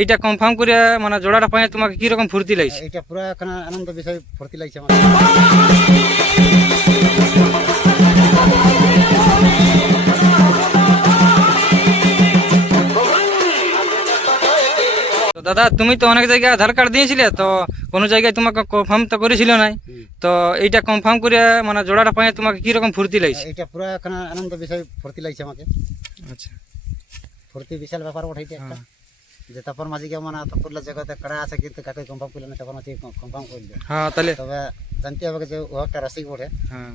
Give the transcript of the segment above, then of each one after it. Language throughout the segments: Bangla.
এইটা কনফার্ম করে মানে জোড়াটা পাই তোমাকে কি রকম ফুর্তি লাগছে? এটা পুরো এখন আনন্দ বিষয় ফুর্তি লাগছে আমার। তো দাদা তুমি তো অনেক জায়গায় আধার কার্ড দিয়েছিলে, তো কোনো জায়গায় তোমাকে কনফার্ম তো করেছিল নাই, তো এইটা কনফার্ম করে মানে জোড়াটা পাই তোমাকে কি রকম ফুর্তি লাগছে? এটা পুরো এখন আনন্দ বিষয় ফুর্তি লাগছে আমাকে। আচ্ছা, ফুর্তি বিশাল ব্যাপার ওঠাইতে একটা যে তারপর মাঝিকে মানে তপরলা জায়গাতে কড়া আছে কিন্তু কাকে কনফার্ম করলে না, তখন মাঝি কনফার্ম করলে। হ্যাঁ তাহলে তবে জানতে হবে যে ও একটা রসিক বটে। হ্যাঁ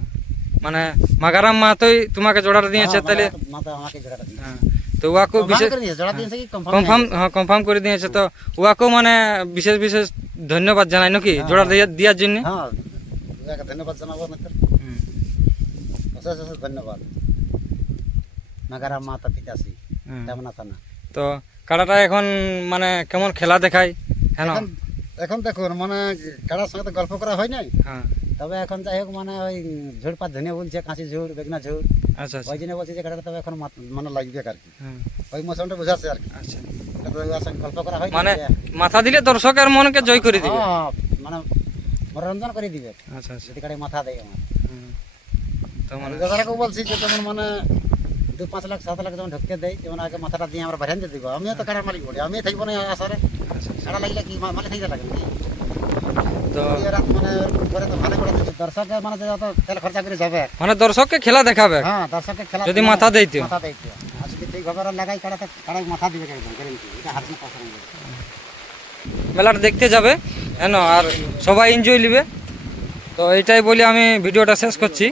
মানে মাগারাম মাতই তোমাকে জোড়াটা দিয়েছে তাহলে? মাতা আমাকে জোড়াটা দিয়েছে। হ্যাঁ তো ওয়াকেও বিশেষ জোড়া দিয়েছে কি কনফার্ম, হ্যাঁ কনফার্ম করে দিয়েছে, তো ওয়াকেও মানে বিশেষ বিশেষ ধন্যবাদ জানাই নাকি জোড়া দেওয়ার জন্য? হ্যাঁ ওকে ধন্যবাদ জানাবো মিত্র, অশেষ অশেষ ধন্যবাদ। মাগারাম মাতা পিতাশ্রী তেমনা থানা। তো কাড়াটা এখন মানে কেমন খেলা দেখায়? হ্যাঁ এখন দেখুন মানে কাড়ার সঙ্গে তো গল্প করা হয় নাই, হ্যাঁ তবে এখন যাই হোক মানে ওই ঝোড় পাত ধনিয়া বলছে, কাঁচি ঝোড়, বেগনা ঝোড়, আচ্ছা আচ্ছা ওই জন্য বলছে যে কাড়াটা তবে এখন মানে লাগবে আর কি, হ্যাঁ ওই মৌসুমটা বোঝাচ্ছে আর কি। আচ্ছা এটা তো ওর সঙ্গে গল্প করা হয় মানে মাথা দিলে দর্শকের মনকে জয় করে দিবে? মানে মনোরঞ্জন করে দিবে আচ্ছা আচ্ছা যদি কাড়ে মাথা দেয় আমার। তো মানে দাদারাকেও বলছি যে যেমন মানে 2-5 লাখ 7 লাখ যেমন ঢুকতে দেয়, যেমন আগে মাথাটা দিয়ে আমরা বাড়ান দিয়ে দিব। আমিও তো কাড়ার মালিক বলি, আমি থাকবো না আসারে কাড়া লাগলে কি মানে থাকতে লাগে নাকি? তো মানে পরে তো ভালো করে দর্শক মানে যত তেল খরচা করে যাবে, মানে দর্শককে খেলা দেখাবে হ্যাঁ দর্শককে খেলা যদি মাথা দেইতে। মাথা দেইতে আর যদি ঠিকভাবে লাগাই কাড়াতে কাড়াই মাথা দিবে একদম গ্যারান্টি, এটা হাত না পাথর নেই। মেলাটা দেখতে যাবে হ্যাঁ আর সবাই এনজয় নিবে। তো এইটাই বলি আমি ভিডিওটা শেষ করছি।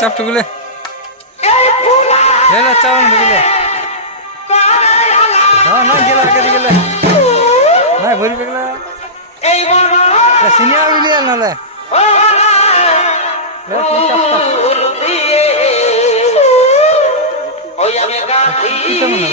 চাপটুগুলে চাওয়ান ঢুকলে না গেলে আগে গেলে না নাই ভরি পেগলা সিনিয়র বিলিয়ার নালে কি তো মনে